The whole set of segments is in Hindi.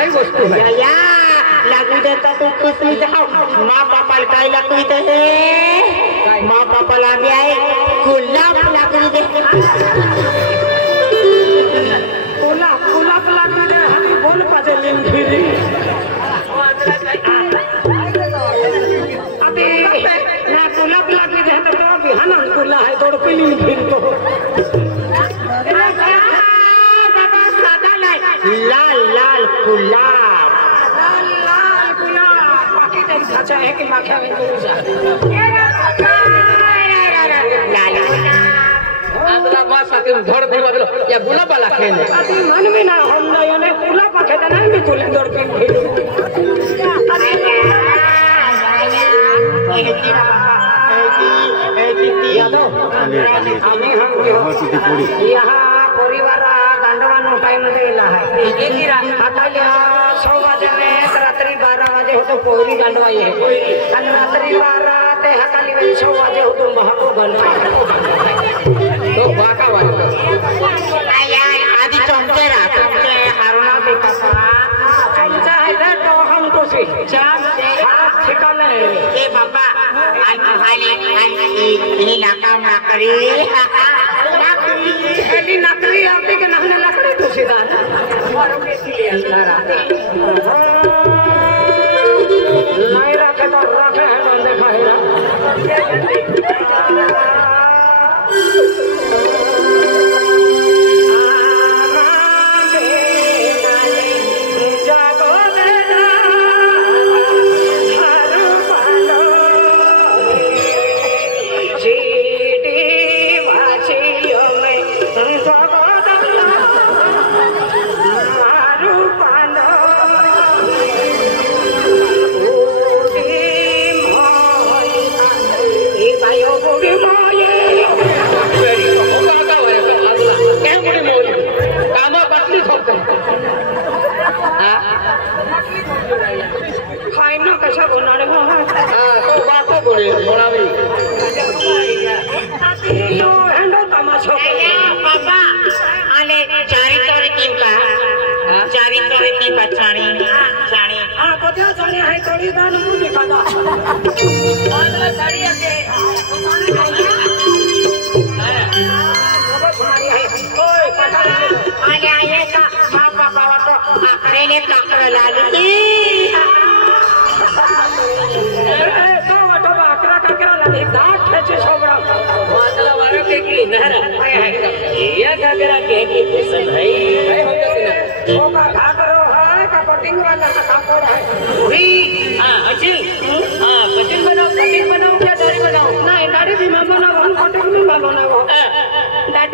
काय गोष्ट आहे या लागू देता तो कसली जाऊ मा बापाला काय लागू इथं हे मा बापाला आम्ही आहे गुलाब लागू दे गुलाब लागू दे आम्ही बोल पाहिजे लिंफिरी अबे ना गुलाब लागू दे तर तो बिहान गुला है दौड़ पे लिंफिरी तो बाबा साधा नाही लाल लाल गुलाब लाल गुलाब बाकी तरी खाचा है कि माखा में गुजा आदला मासातील धड दे बदलो या गुलाबाला खेळले आधी मानवी ना होंडा याने गुलाब खेळता नाही मी तुला दडकन खेळू यहाँ परिवार दांडवानो टाइम दिला है आता 6 वाजले रात्री 12 वाजे होतो पोरी दांडवाई आहे आणि रात्री 12 ते हाताली वेळ 6 वाजे होतो महाको तो बाका वाजतो आधी चमचे राहते हारणा देता चमचा आहे ना तो हम तो से हात ठिकाण ए बाबा आणि नाकाम नाकरी एली नकली आते के नहने लकड़ी तो सीधा नहीं रखे तो रखे है बंदे खाएगा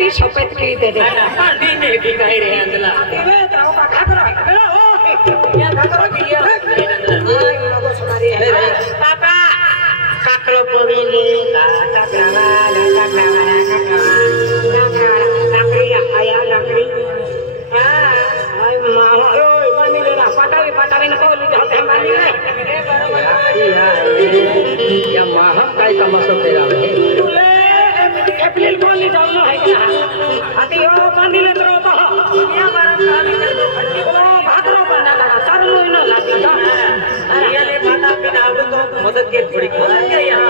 सफेद की दे दे पार्टी ने दिखाई रे अंदला इवे ताऊ का खाकरा ओ या खाकरा की या लोगो सुना रही है पापा काकरो पोरीले काकरा काकरी आया लकड़ी हां हाय मामा ओए बनी ले ना पटावी न बोली जाते मानी रे या माहम काय तमाशा तेरा है एप्रिल बोली जाऊ ना है क्या अति ओ बांधिले तो या बारम कामी कर दो ओ भागरो बनाना चालू न लागला अरे ये ले माता पिता तो मदद के थोड़ी मदद के यहां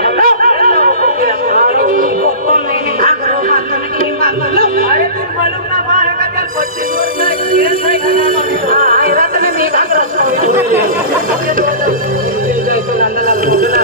को मैंने भागरो बांधने की मांग लो अरे तुम मालूम ना मां है का 25 वर्ष का केस है हां ये रात में भी भागरो जाए तो नंदला बोलना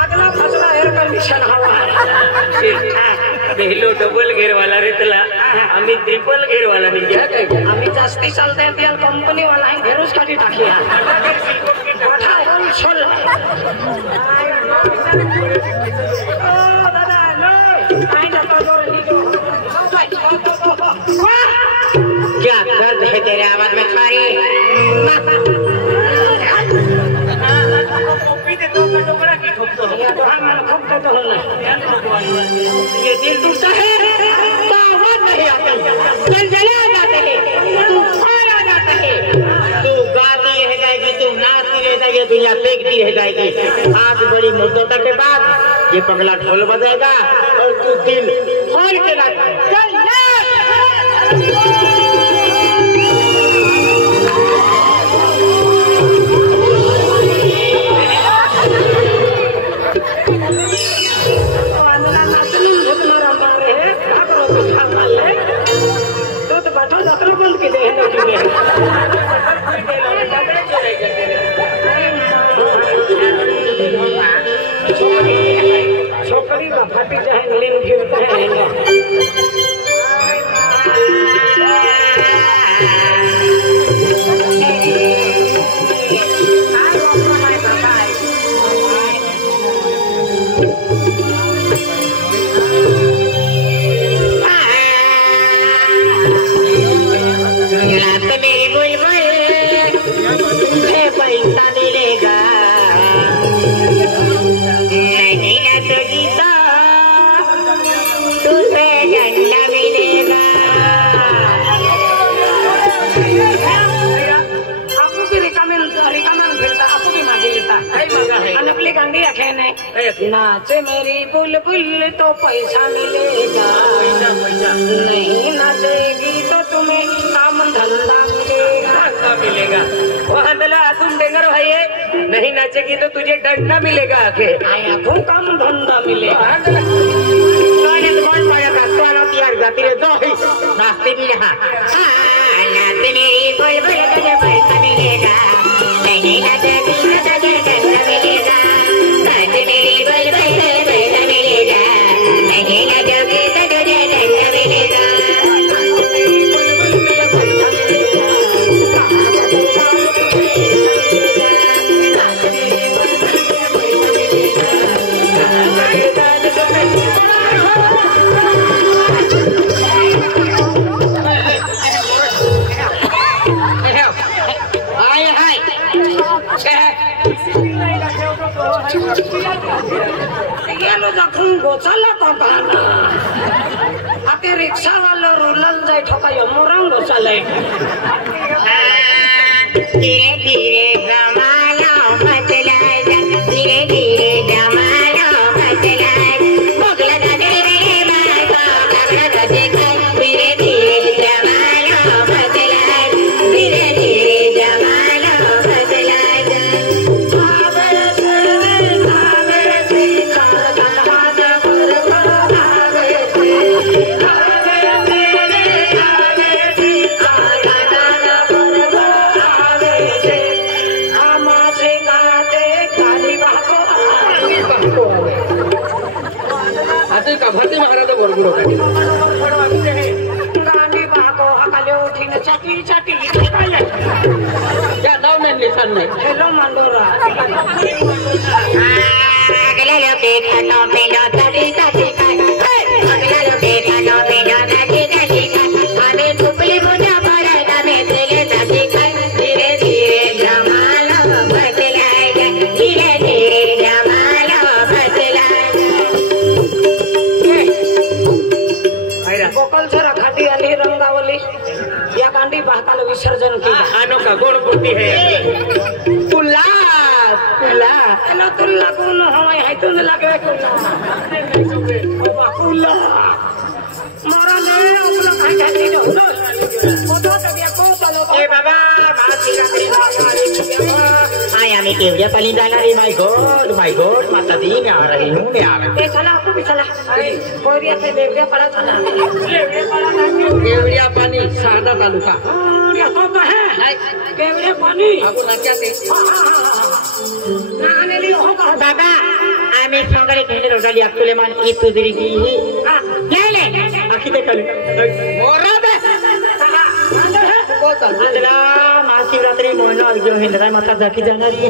अगला फसला एयर कंडीशन हवा पहलो डबल घेर वाला रेतला आम्ही ट्रिपल घेर वाला निघ्या काय आम्ही जास्ती चालते तेल कंपनी वाला घेरूच काढी टाकली मोठा होल सोल ये दिल टूटता है तो आवाज नहीं आती, जलजला जाते हैं, तूफान आ जाता है। तू गाती रह जाएगी, तू नाचती रह जाएगी, दुनिया देखती रह जाएगी। आज बड़ी मुद्दतों के बाद ये पगला ढोल बजेगा और तू दिल खोल के नाच। चल छोकरी का फाटी चाहे लीन गिरते हैं पैसा मिलेगा नहीं ना तो गीता तुझे झंडा मिलेगा। आपको भी रिकामन फिरता, आपको भी मांगे लेता है नकली गांडी रखे ने नाचे मेरी बुलबुल तो पैसा मिलेगा, नहीं नाचेगी तो तुम्हें काम धंधा मिलेगा। वहाँ दला तुम डेंगर भाई नहीं नाचेगी तो तुझे डंडा मिलेगा आके आया काम धंधा मिलेगा। नाचते भी रहा नाचते मेरी बुलबुल तुझे पैसा मिलेगा, नहीं नाचेगी तो तुझे डंडा मिलेगा। नाचते मेरी बुलबुल तुझे पैसा मिलेगा, नहीं नाचेगी तो तुझे डंडा मिलेगा। गोचाला तो गाना आते रिक्शा वाला रुलल जाए ठोका मोरंग गोचाले धीरे धीरे जमाना बदला, धीरे धीरे जमाना बदला, मोगला जाते रे माता कबला जाते खाए, धीरे धीरे जमाना बदला, धीरे धीरे जमाना बदला। भरती महाराज बरोबर गांधी भागो हकाले उठीने चाटली चाटली क्या नाव में निशान नहीं हेलो मांडोरा अगला लो देखा नो में लो ताटी ताटी का, अगला लो देखा नो में लो ताटी ताटी का, हमें कुपली बुझा पड़ेगा में तेरे ताटी का। धीरे धीरे जमाना बदलाएगा, धीरे धीरे जमाना बदलाएगा। गोकल सर खाटी आली रंगावली या गांधी बहकाल विसर्जन की खानों का गुण बुद्धि है तुला तुला एलो तुल्ला कौन हवाई है तुम लगे कुल्ला मारा ने अपना खाई खाती जो वो तो क्या को चलो ए बाबा महाशिवरात्रि आया मैं केवड़िया पाली जाना रे। माय गॉड माता दी मैं आ रही हूँ, मैं आ रही हूँ। ये चला आपको भी चला कोरिया पे देवड़िया पड़ा था ना केवड़िया पानी सारदा तालुका या तो है केवड़िया पानी आपको ना क्या थे ना आने लियो होगा बाबा आम्ही सगळे खेळले रोगाली अक्कले मान ई तुझरी की ले ले आखी ते कले मोरा दे अंदला महाशिवरात्रि मोहन जो हिंदरा माता जाकी जाणार आहे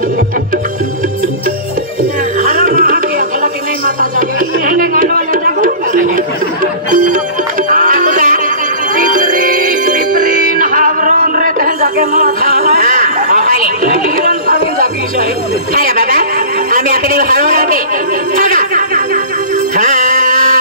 हरा महादेव अकेला की नहीं माता जागी हेने गानो वाला जागो पिपरी नहावरोन रे तह जाके माथा हाले हिरण कभी जागी जाए काय बाबा आम्ही आकडे हरवणार ते हां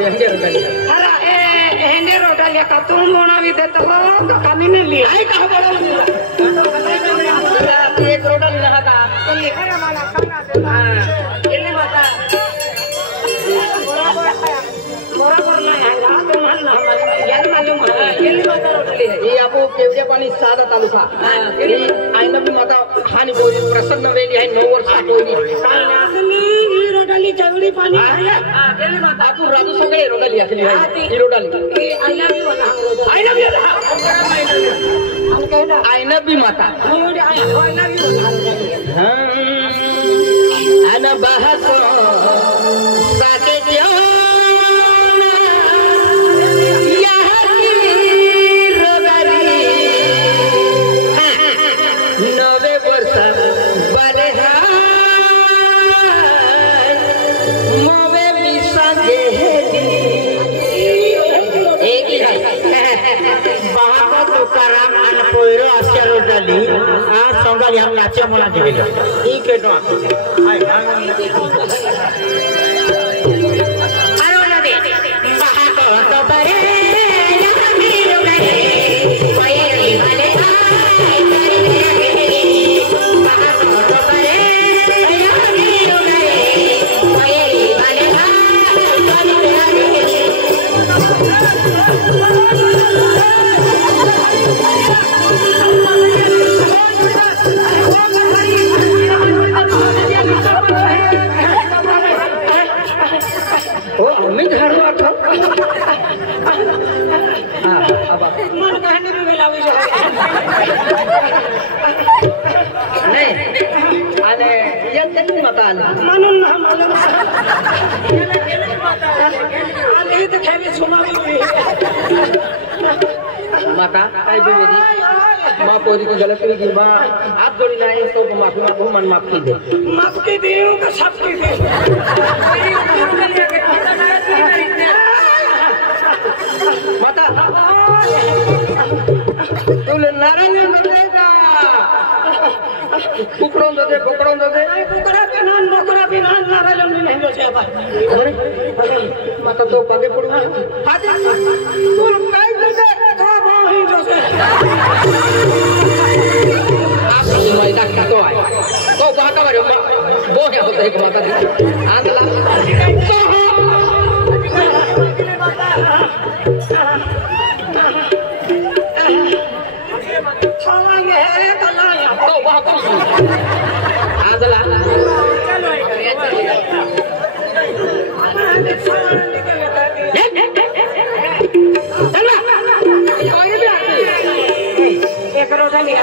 हमारी हंडे रोटाली अरे ए हेंडे रोटाली का तुम मोना भी देता हो तो कमी नहीं लिया आई कहां बोलो एक रोटाली रहा था अरे वाला खाना दे ये बता बराबर ना है तो मान ना यार मालूम है ये बता रोटाली है ये आपको केवड़े पाणी साधा तालुका आईना भी माता हानी बोली प्रसन्न वेली आहे 9 वर्ष आठवली ही रोटाली केवड़ी पानी है ये बता आपू राजू सगळे रोटाली आखली आहे ही रोटाली आई लव यू ना आई लव यू आईना भी माता I love you ana bahasa sakitnya ya hati rodari nove वर्षा बने मोवे मिसागे एक ही है बाबा तुकाराम आणि पोयरो आस्या रोटाली आज संगाली हम नाचे मोना दिलो ठीक है तो अरे नदी बाहा को तो बरे मीरो गरे कोई वाले बाहा को तो बरे मीरो गरे कोई वाले मैं घर में था हां अब मन कहने भी मिलावी जो नहीं अरे ये कितनी मकान मालूम ना मालूम आले तो खेबे सुना भी माता काय बेदी मां पोरी को गलत हुई मां आप जोड़ी नहीं तो माफी मांगो मन माफ की दे माफ के दियो का सब की दे माता तू नारायण मिलेगा पकड़ों दे कुकड़ा बिना नारायण नहीं हो जाबा अरे माता तो पागे पड़ू हाथ तू काय दे तो ही जो से आप मैदा का तो आए तो बात का बारे वो क्या होता है कि माता दी आंदला खाएंगे कलाया तो वहां पर आंदला एक रोटी आती है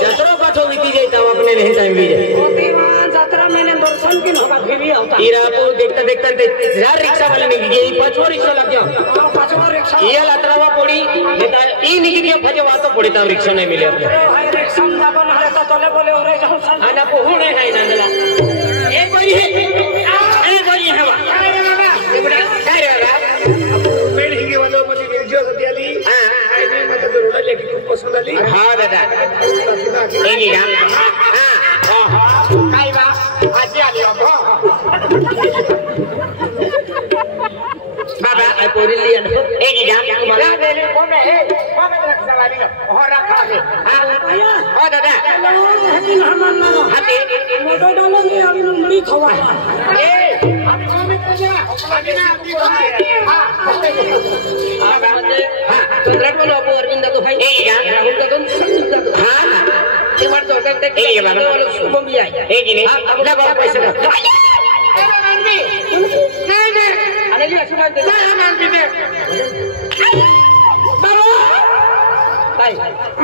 जतरो पाछो वीती जाए तब अपने नहीं टाइम भी जाए यात्रा मैंने दर्शन की होगा फिर भी होता इराको देखता देखता हजार रिक्शा वाले नहीं गए पांचवा रिक्शा लग गया पांचवा रिक्शा ये लातरावा पड़ी नेता ई निकल गया फजे वहां तो पड़ी तब रिक्शा नहीं मिले अपने हाय रिक्शा ना बन है तो तले बोले हो रे जाओ आना को होने है नंदला एक बारी है वा अरे बाबा इबड़ा काय रे पेड़ हिंगे वालों मुझे निर्जो सत्याली हां हाईवे में तो रोड लेके खूब पसंद आली हां दादा एगी राम हां काय बा आज आली हो बाबा आई पोरी लिया एगी राम तुम्हारा रेली कौन है कौन है सवारी लो और रखा है हां ओ दादा लेकिन हम मानो हाथे मोटो डालेंगे अभी मुंडी खवा ए हम कौन में पूजा अभी ना अभी हां हां चंद्रट को अपो अरविंद तो भाई एगी राम राहुल का तुम हां ते मार तो करते एगी बाबा वाले शुभम भी आई एगी ने अपना बाप पैसे का नहीं अरे ये सुना दे मान भी दे बाबा भाई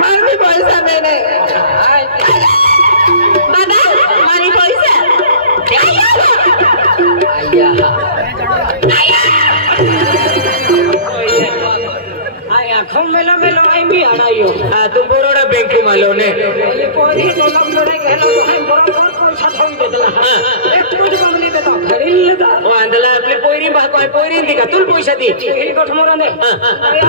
मान भी पैसा देने दादा मारी पैसा आया आया खम मेला मेला आई भी हड़ाइयो तुम बोरोड़ा बैंक मालो ने ये कोई तो लग लड़ाई कहला तो है बराबर पैसा थोई देला एक कुछ बंगली देता खरील दा ओ आंदला आपली पोयरी बा कोई पोयरी दिका तुल पैसा दी ही गोठ मोरा ने आया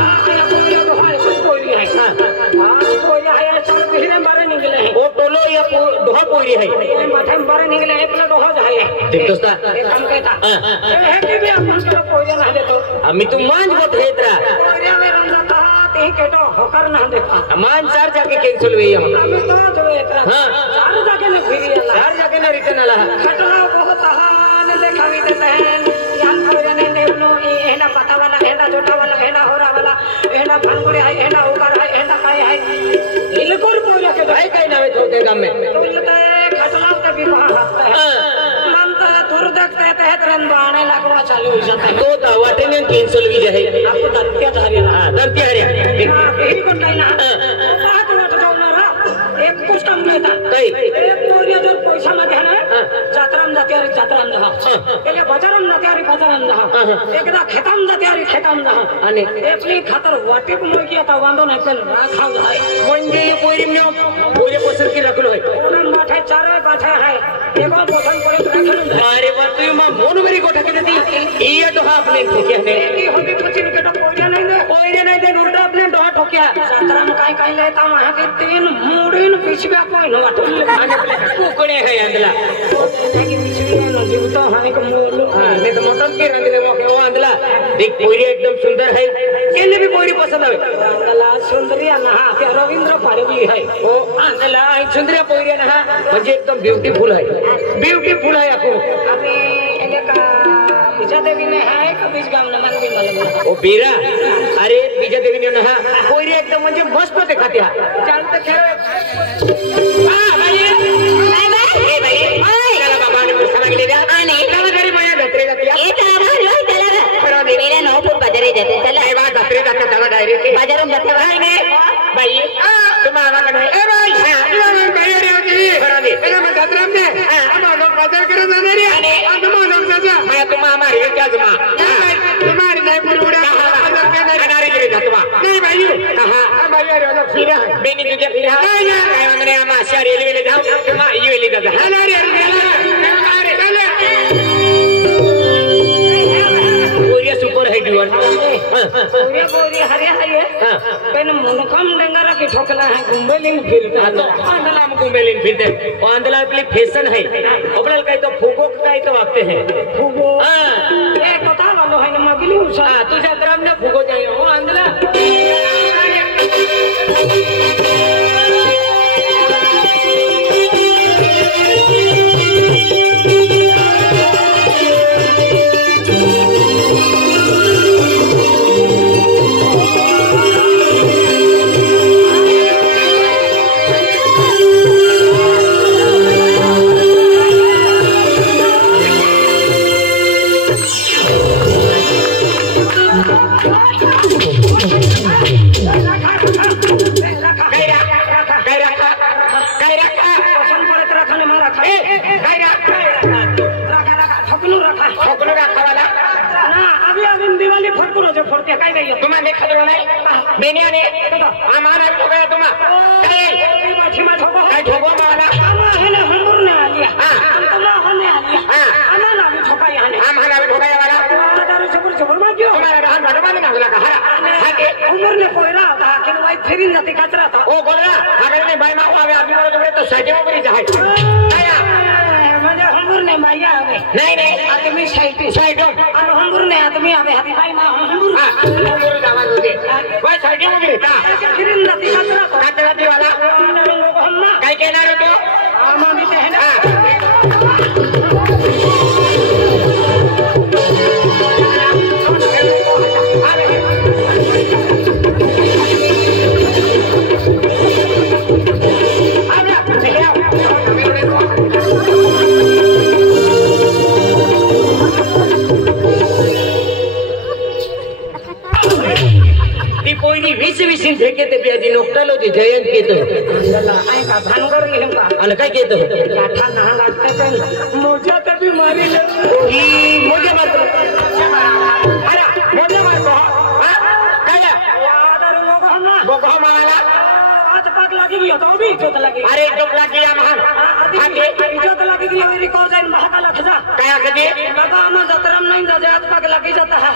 कोई तो है कुछ कोई है आज कोई है चल बिहरे मारे निकले है ओ टोलो या दोहा पोयरी है माथे में बारे निकले एक प्लेट हो जाए देख दोस्ता काम कहता है कि भी अपन को कोई ना दे तो अम्मी तू मांज गो थेतरा कोई में रंजा था ते के तो होकर ना देखा मान चार जाके कैंसिल हुई हम अभी तो जो इतना चार जाके ने फिरी अल्लाह हर जाके ना रिटर्न आला खटला बहुत हान देखावी देते हैं यान पूरे ने नेवनो एना पता वाला एना छोटा वाला एना होरा वाला एना फंगुड़े है एना उकर है एना काय है इलकुर पूरे के भाई कहीं ना छोटे काम में तो ये खटला के भी वहां हंसता है मन तो दूर देखते तहत रन बाणे लगवा चालू हो जाता है तो दावाटे ने कैंसिल हुई जाए आपको दंतिया धारी ना हां दंती हरिया यही कोई ना बात मत जो ना एक कुछ काम नहीं था कई एक तोरिया जो पैसा मत है ना जात्राम जात्यारी जात्राम दहा केले बाजाराम जात्यारी बाजाराम दहा एकदा खेताम जात्यारी खेताम दहा आणि आपली खातर वाटे को मोय किया था वांदो नाही पण राखाव आहे म्हणजे पोयरी में पोरे पसंद की रखलो है ओडन बाठे चारवे बाठे है एगो पसंद करे रखलो अरे वा तू मा मोन मेरी कोठा के देती ये तो आपने ठोकिया ने की होती कुछ नहीं के तो पोयरे नहीं दे उल्टा अपने डोहा ठोकिया जात्राम काय लेता वहां के तीन मूड़ीन पिछवा कोई न वाटल कुकड़े है अंदला की पिछवी न जीवतो हानि को मोलो हां ने तो मटन के रंग दे वो अंदला देख पोयरी एकदम सुंदर है केने भी पोयरी पसंद आवे अंदला सुंदरिया ना त्या रविंद्र पारवी है ओ अंदला सुंदरिया पोयरी ना म्हणजे एकदम ब्यूटीफुल है आपको अभी एने का विजय देवी ने है का बीज गाम न मन भी मालूम ओ बीरा अरे विजय देवी ने ना पोयरी एकदम म्हणजे मस्त दिखाते हा चलते खेळ हां भाई ए भाई चला बाबा ने मुसला ले जा आणि चला घरी माया गत्रे जाती ये तारा रोज चला मेरा नौपुर बाजारे जाते चला ए बा गत्रे जाते चला डायरेक्ट बाजारों जाते भाई ने भाई तुम्हारा का नहीं ए भाई हां भाई अरे होती करा दे ए मैं गत्रा में हम लोग बाजार करे जाने रे हम लोग जाजा मैं तुम हमारी क्या जमा तुम्हारी नहीं पूरा बाजार के नहीं नारी के जातवा नहीं भाई हां भाई अरे लोग फिर बेनी तुझे फिर नहीं ना मैंने हम आशा रेलवे ले जाओ तुम ये ले जा हां नारी सुपर है डिवन पूरी हरे हरे पेन मुनकम डंगरा की ठोकला है गुंबेलिन फिरता तो आंदला हम गुंबेलिन फिरते और आंदला के लिए फैशन है अपने कहीं तो फूगो कहीं तो आते हैं फूगो हां ये पता वालो है ना मगली उसा तुझे तरफ ने फूगो जाए हो आंदला तुम्हारे खबर नहीं मैंने ने हमारा हो गया तुम काय माछी मा ठोको काय ठोको माना आमा है ना हमर ने आ लिया तुमा होने आ लिया आमा ना भी ठोका यहाँ ने हम हना भी ठोका वाला दारू सबर मा क्यों तुम्हारा रहन भटवाने ना लगा हरा हाके उमर ने कोयरा था कि भाई फिर नती कचरा था ओ बोलरा अगर मैं भाई मां आवे आदमी वाला जो तो साइड में भी जाए आया म्हणजे हमर ने भैया आवे नहीं आदमी साइड और हमर ने आदमी आवे हाथी भाई मां हमर हमर आवाज होते भाई साइड में भी रहता फिर नती कचरा दी वाला लोग हम ना काय कहना रे तो आमा भी है ना ते जयंत केतो आई का भानगर लिहूं का आणि काय केतो गाठा नहा लागते पण मोजा तर भी मारी ही मोजा मारतो अरे मोजा मारतो हा काय वादर लोग हम बोगो मारायला आज पाक लगी गई तो भी इज्जत लगी अरे इज्जत लगी महान इज्जत लगी गई मेरी को जाइन महाका लखजा क्या कदी बाबा हम जतरम नहीं जात पग लगी जाता है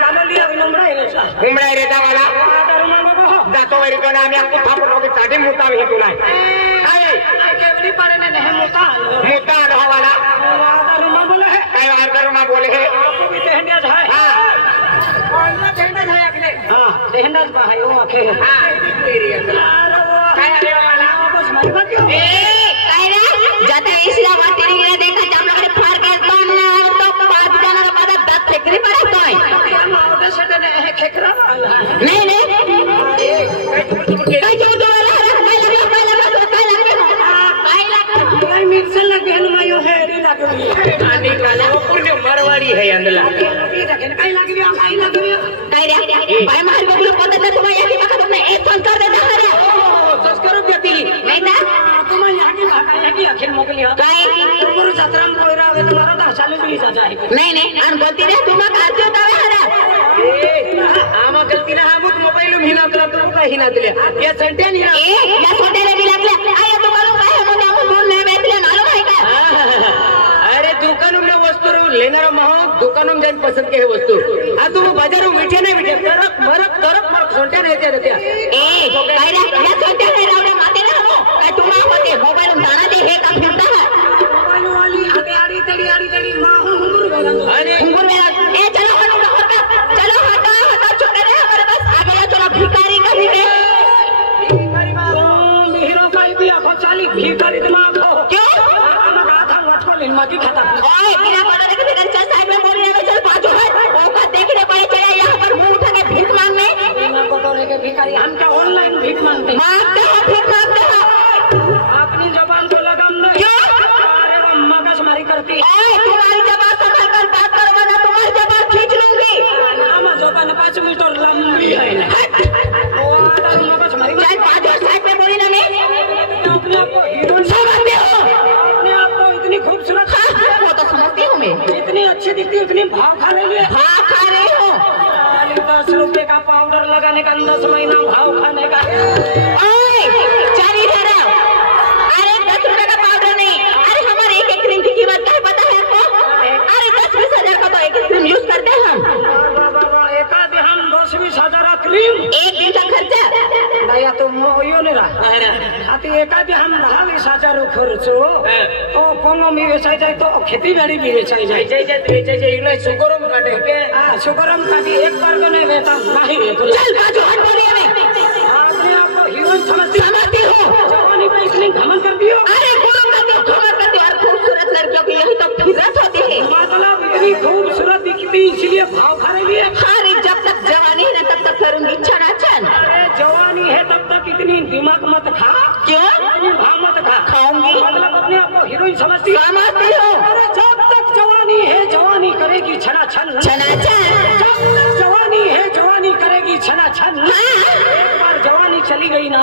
गालो लिया विनम्र है रे घुमड़ा रेता वाला डरमा बाबा जातो वेरी तो नाम आपको थापड़ होगी साडी मुता भी तुला आए केवली पारे ने नहीं मुता न वाला डरमा बोले है काय वार करमा बोले है आपको भी देहनिया है हां और ना देहनिया है अगले हां देहनिया का है वो आखे है हां तेरी काय रे वाला बस मत क्यों ए काय रे जाते इसला वाटी रे देखा जब लोग ने फार के कौन ना तो 5 जना का बाद 10 फेकरी पड़े तो हम ऑर्डर से ने है खेकरा नहीं काय जो दो वाला काय मिक्सर लगे न मायो है रे लगे आनी वाला वो पुण्य मरवाड़ी है अंदला लगी रखे काय लगी काय रे भाई मार बबलू पता है तुम्हारे यही बात तुमने एक फोन कर देता है संस्कार देती नहीं ना तुम यहाँ की भाषा की अखिल मोकली हो काय तुमरो छत्रम कोइरा वे तुम्हारा तो साले भी सजा है नहीं अन गलती रे तुम काज होता है हरा आमा गलती ना हम मोबाइल में हिना तला तुम का हिना दिले ये सेंटे नहीं ए या छोटे रे भी लागले आया तो मालूम है मुझे हम बोल नहीं बेचले मालूम है का अरे दुकान में वस्तू लेनारा महो दुकान में जान पसंद के वस्तू आ तुम बाजार में बैठे नहीं बैठे तरक मरक सोंटे नहीं देते ए काय रे या छोटे रे रावडे माते ना हम काय तुम आते मोबाइल में दाना दे है का फिरता है मोबाइल वाली आड़ी तड़ी मां हुंगुर बेगा अरे हुंगुर में ए चलो हटा छोटे रे हमारे पास आ गया चलो भिखारी का भी भिखारी मां हीरो भाई भी आखो चाली भिखारी दिमाग हो क्यों हम गाथा लटको लेन माकी खाता ओए बिना पता देखे चल साइड में बोल रहे चल बाजू है ओका देखने पड़े चले यहां पर मुंह उठा के भीख मांगने बिना कटोरे के भिखारी हम क्या ऑनलाइन भीख मांगते मांगते हो भीख मांगते हो अपनी जबान को लगाम दो क्यों अरे वो मगज मारी करती ओए तुम्हारी जबान संभाल कर बात करो वरना तुम्हारी जबान खींच लूंगी हम जबान 5 मीटर लंबी है वो मगज मारी चल बाजू साइड में बोली ना मैं अपने आप को हीरोइन समझते हो अपने आप को इतनी खूबसूरत वो तो समझती हूँ मैं इतनी अच्छी दिखती उतनी भाव खा रही है हाँ खा रही हो 10 रुपए का पाउडर लगाने का 10 महीना भाव खाने का ओए चली जरा अरे 10 रुपए का पाउडर नहीं अरे हमारे एक क्रीम की कीमत क्या है पता है आपको अरे 10-20 हजार का तो एक क्रीम यूज करते हैं हम एकाध हम 10-20 हजार क्रीम एक दिन का खर्चा दया तो मोयो ने रहा आती एकाध हम 20 हजार खर्चो तो कोंगो में वेचाई जाए तो खेती बाड़ी भी वेचाई जाए इनो सुगरम काटे के सुगरम काटी एक बार में नहीं वेचा नहीं रे चल बाजू हट बोलिए मैं आपने आपको हीरोइन समझती हो जवानी पे इतनी घमंड कर दियो अरे गुलाम करती हो खबर करती और खूबसूरत लड़कियों की यही तो फितरत होती है मतलब इतनी खूबसूरत दिखती इसलिए भाव खा रही है अरे जब तक जवानी है ना तब तक करूंगी छनाछन अरे जवानी है तब तक इतनी दिमाग मत खा क्यों इतनी भाव मत खा खाऊंगी मतलब अपने आप को हीरोइन समझती हो अरे जब तक जवानी है जवानी करेगी छनाछन छनाछन जब तक जवानी है जवानी करेगी छनाछन एक बार जवानी चली गई ना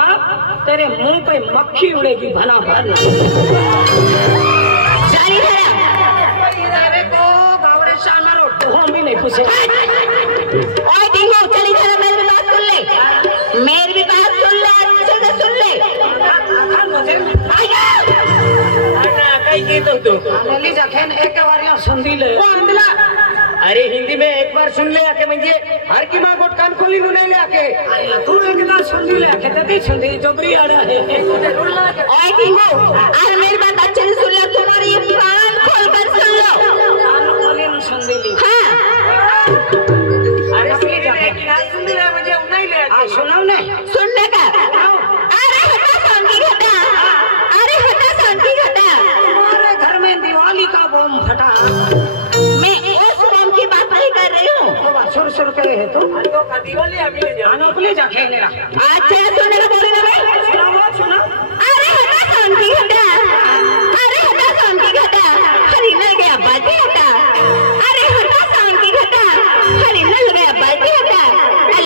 तेरे मुंह पे मक्खी उड़ेगी भना भर जारी है तेरे को बावड़े शान मारो तो भी नहीं पूछे ओए टिंगो चली जरा मेरी भी बात सुन ले मेरी भी बात सुन ले अच्छे से सुन ले कई की तू नली जखेन एक बार यहाँ सुन ले अरे हिंदी में एक बार सुन ले आके म्हणजे हर की माँ गोट कान खोली नु नहीं ले आके तू एक बार सुन ले आके ते सुन ली जोबरी आड़ा है ओए टिंगो आज मेरी बात अच्छे से सुन ले तुम्हारी कान खोल कर सुन लो कान खोली न सुन ली हाँ अरे सुन ले मुझे नहीं ले सुनाओ ने सुनने का अरे हटा साउंड की घटा अरे हटा साउंड की घटा हमारे घर में दिवाली का बम फटा मैं उस बम की बात नहीं कर रही हूँ सुर के है तो दिवाली अभी ले जाना ले जा खेलने अच्छा सुनने का बोले ना मैं